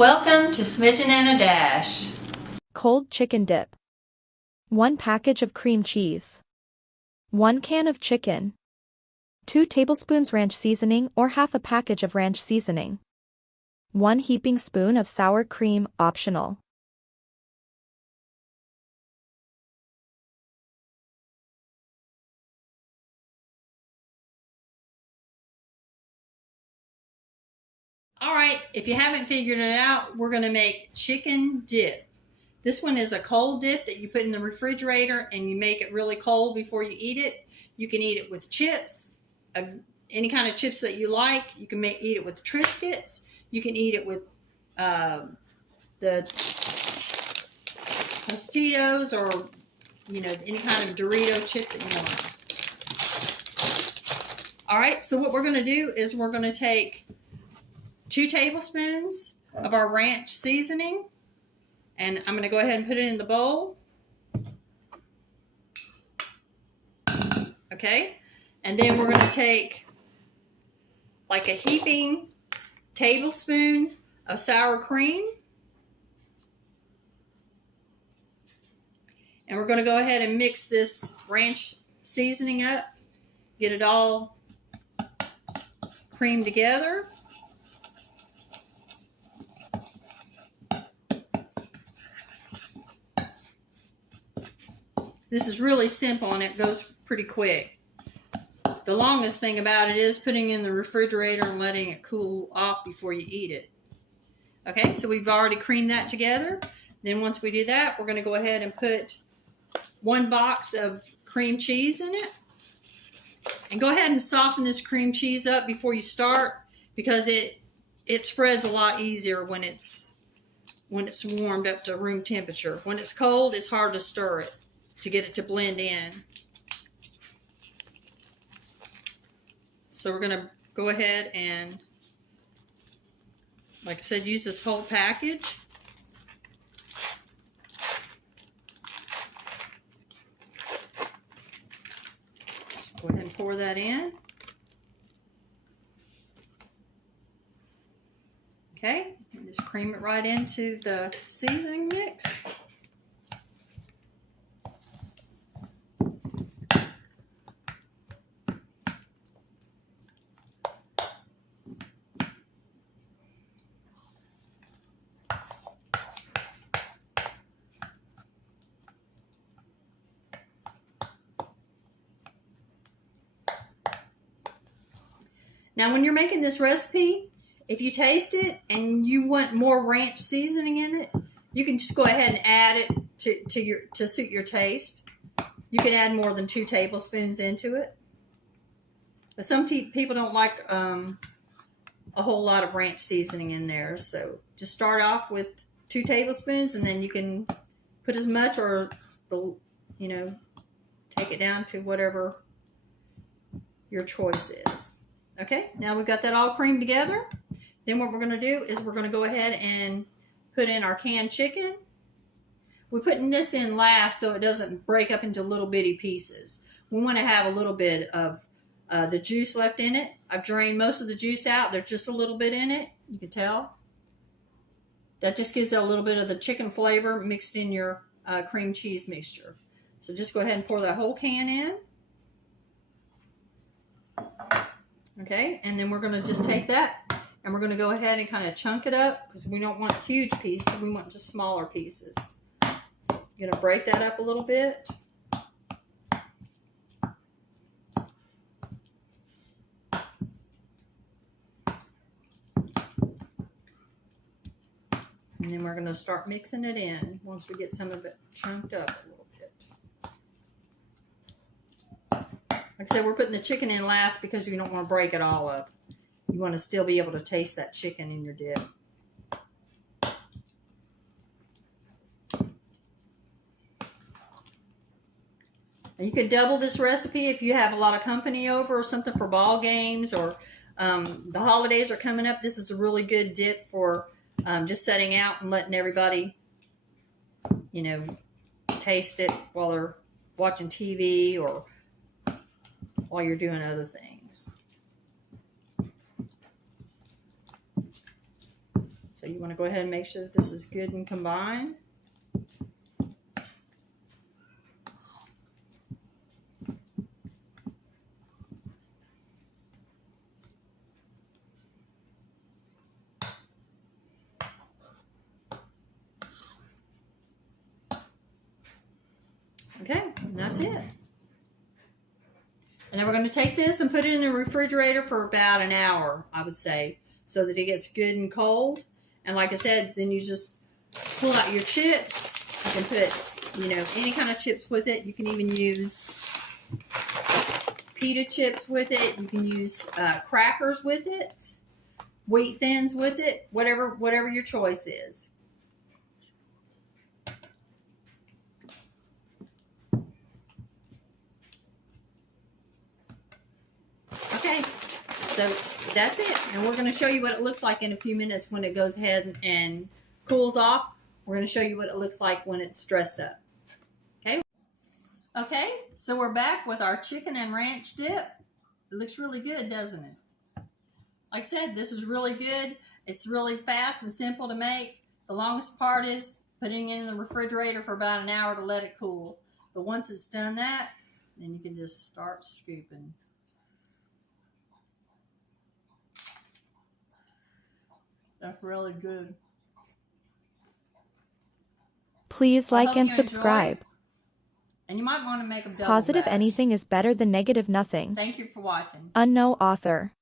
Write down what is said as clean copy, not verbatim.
Welcome to Smidgen and a Dash. Cold chicken dip. 1 package of cream cheese. 1 can of chicken. 2 tablespoons ranch seasoning or half a package of ranch seasoning. 1 heaping spoon of sour cream, optional. All right, if you haven't figured it out, we're going to make chicken dip. This one is a cold dip that you put in the refrigerator and you make it really cold before you eat it. You can eat it with chips, of any kind of chips that you like. You can eat it with Triscuits. You can eat it with the Tostitos or, any kind of Dorito chip that you want. All right, so what we're going to do is we're going to take 2 tablespoons of our ranch seasoning, and I'm going to go ahead and put it in the bowl. Okay, and then we're going to take like a heaping tablespoon of sour cream, and we're going to go ahead and mix this ranch seasoning up, get it all creamed together. This is really simple and it goes pretty quick. The longest thing about it is putting it in the refrigerator and letting it cool off before you eat it. Okay, so we've already creamed that together. Then once we do that, we're going to go ahead and put 1 box of cream cheese in it. And go ahead and soften this cream cheese up before you start, because it spreads a lot easier when it's warmed up to room temperature. When it's cold, it's hard to stir it to get it to blend in. So we're going to go ahead and, like I said, use this whole package. Go ahead and pour that in. Okay, and just cream it right into the seasoning mix. Now, when you're making this recipe, if you taste it and you want more ranch seasoning in it, you can just go ahead and add it to suit your taste. You can add more than 2 tablespoons into it. But some people don't like a whole lot of ranch seasoning in there, so just start off with 2 tablespoons, and then you can put as much or take it down to whatever your choice is. Okay, now we've got that all creamed together. Then what we're going to do is we're going to go ahead and put in our canned chicken. We're putting this in last so it doesn't break up into little bitty pieces. We want to have a little bit of the juice left in it. I've drained most of the juice out. There's just a little bit in it. You can tell. That just gives it a little bit of the chicken flavor mixed in your cream cheese mixture. So just go ahead and pour that whole can in. Okay, and then we're going to just take that and we're going to go ahead and kind of chunk it up, because we don't want huge pieces. We want just smaller pieces. You're going to break that up a little bit. And then we're going to start mixing it in once we get some of it chunked up a little bit. Like I said, we're putting the chicken in last because you don't want to break it all up. You want to still be able to taste that chicken in your dip. And you could double this recipe if you have a lot of company over or something for ball games, or the holidays are coming up. This is a really good dip for just setting out and letting everybody, taste it while they're watching TV or while you're doing other things. So you want to go ahead and make sure that this is good and combined. Okay, and that's it. And then we're going to take this and put it in the refrigerator for about an hour, I would say, so that it gets good and cold. And like I said, then you just pull out your chips. You can put, you know, any kind of chips with it. You can even use pita chips with it. You can use crackers with it, wheat thins with it, whatever your choice is. Okay, so that's it. And we're going to show you what it looks like in a few minutes when it goes ahead and cools off. We're going to show you what it looks like when it's dressed up. Okay? Okay, so we're back with our chicken and ranch dip. It looks really good, doesn't it? Like I said, this is really good. It's really fast and simple to make. The longest part is putting it in the refrigerator for about an hour to let it cool. But once it's done that, then you can just start scooping. That's really good. Please like and subscribe. And you might want to make a double Positive batch. anything is better than negative nothing. Thank you for watching. Unknown author.